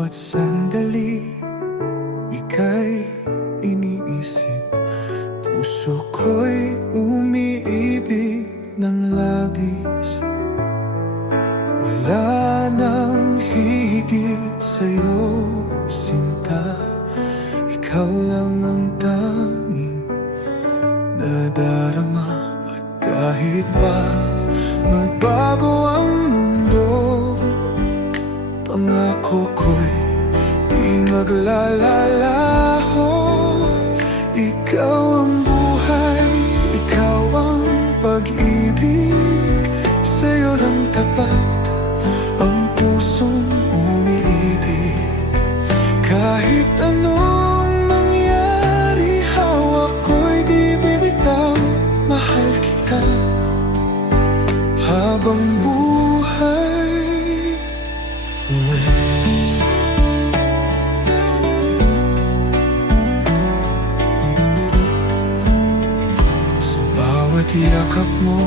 bawat sandali, ika'y iniisip. Puso ko'y umiibig ng labis. Wala nang higit sa'yo, sinta. Ikaw lang ang tanging nadarama. At kahit pa magbago ang mundo, pangako ko'y di maglalalaho. Ikaw ang buhay, ikaw ang pag-ibig. Sa'yo lang tapat ang pusong umiibig. Kahit anong mangyari, hawak ko'y di bibitaw. Mahal kita habang buhay. Sa bawat yakap mo,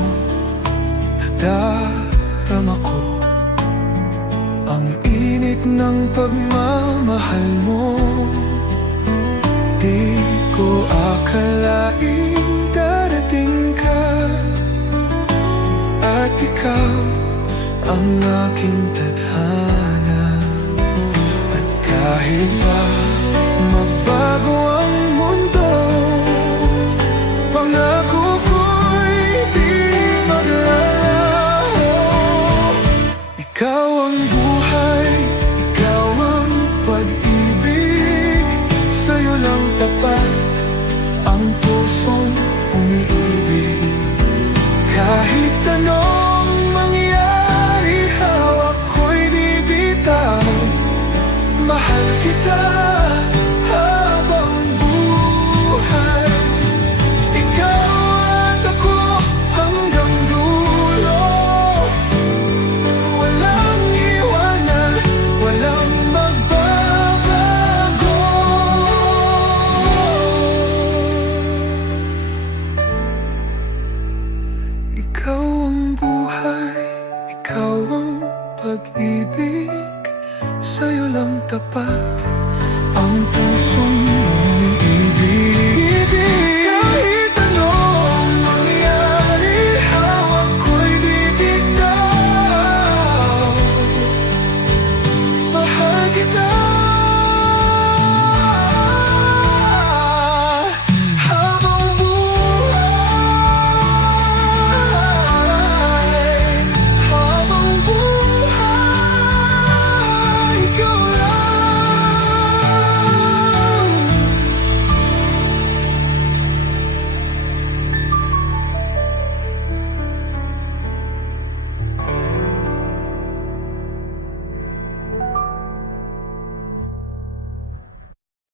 nadarama ko ang init ng pagmamahal mo. Di ko akalaing darating ka, at ikaw ang aking tadhana. At kahit pa magbago ang mundo, pangako ko'y di maglalaho. Ikaw ang buhay, ikaw ang pag-ibig. Sa'yo lang tapat ang pusong umiibig. Kahit anong mangyari, hawak ko'y di bitaw. Mahal kita habang buhay. Ikaw at ako hanggang dulo. Walang iwanan, walang magbabago. Ikaw ang buhay, ikaw ang pag-ibig. Sa'yo lang tapat